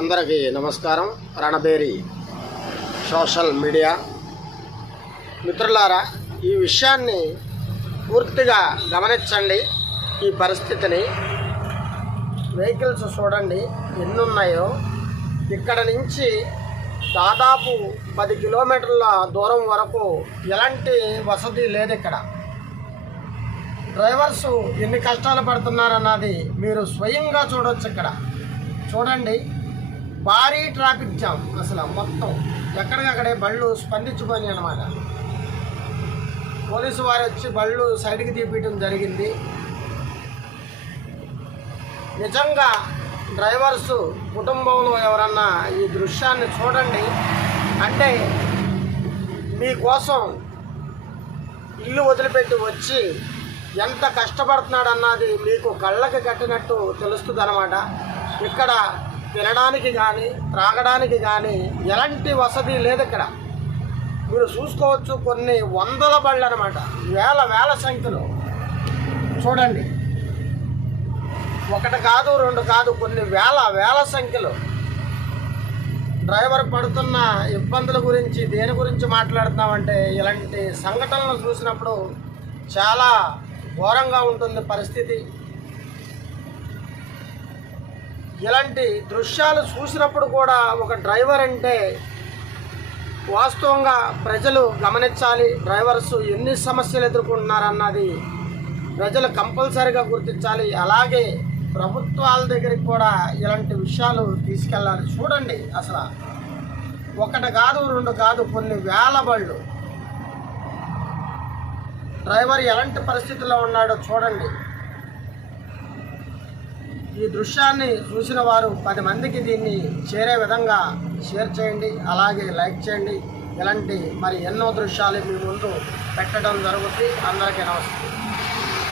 అందరికీ నమస్కారం. రణబేరి social media మిత్రులారా, ఈ విషయాన్ని పూర్తిగా గమనించండి. ఈ పరిస్థితిని వెహికల్స్ చూడండి ఎన్నున్నాయో. ఇక్కడ నుంచి దాదాపు 10 కిలోమీటర్ల దూరం వరకు ఎలాంటి వసతి లేదు. ఇక్కడ డ్రైవర్స్ ఎన్ని కష్టాలు పడుతున్నారన్నది మీరు స్వయంగా చూడవచ్చు. ఇక్కడ చూడండి, భారీ ట్రాఫిక్ జామ్. అసలు మొత్తం ఎక్కడికక్కడే బళ్ళు స్పందించిపోయినాయి అన్నమాట. పోలీసు వారు వచ్చి బళ్ళు సైడ్కి తీపియడం జరిగింది. నిజంగా డ్రైవర్స్ కుటుంబంలో ఎవరన్నా ఈ దృశ్యాన్ని చూడండి, అంటే మీకోసం ఇల్లు వదిలిపెట్టి వచ్చి ఎంత కష్టపడుతున్నాడన్నది మీకు కళ్ళకి కట్టినట్టు తెలుస్తుంది అన్నమాట. ఇక్కడ తినడానికి కానీ త్రాగడానికి కానీ ఎలాంటి వసతి లేదు. ఇక్కడ మీరు చూసుకోవచ్చు, కొన్ని వందల బళ్ళు అన్నమాట, వేల సంఖ్యలో. చూడండి, ఒకటి కాదు రెండు కాదు, కొన్ని వేల సంఖ్యలో. డ్రైవర్ పడుతున్న ఇబ్బందుల గురించి దేని గురించి మాట్లాడుతామంటే, ఇలాంటి సంఘటనలు చూసినప్పుడు చాలా ఘోరంగా ఉంటుంది పరిస్థితి. ఇలాంటి దృశ్యాలు చూసినప్పుడు కూడా ఒక డ్రైవర్ అంటే వాస్తవంగా ప్రజలు గమనించాలి. డ్రైవర్స్ ఎన్ని సమస్యలు ఎదుర్కొంటున్నారన్నది ప్రజలు కంపల్సరీగా గుర్తించాలి. అలాగే ప్రభుత్వాల దగ్గరికి కూడా ఇలాంటి విషయాలు తీసుకెళ్ళాలి. చూడండి, అసలు ఒకటి కాదు రెండు కాదు, కొన్ని వేల బళ్ళు. డ్రైవర్ ఎలాంటి పరిస్థితుల్లో ఉన్నాడో చూడండి. ఈ దృశ్యాన్ని చూసిన వారు 10 మందికి దీన్ని చేరే విధంగా షేర్ చేయండి, అలాగే లైక్ చేయండి. ఇలాంటి మరి ఎన్నో దృశ్యాలు మీ ముందు పెట్టడం జరుగుతుంది. అందరికీ నమస్తే.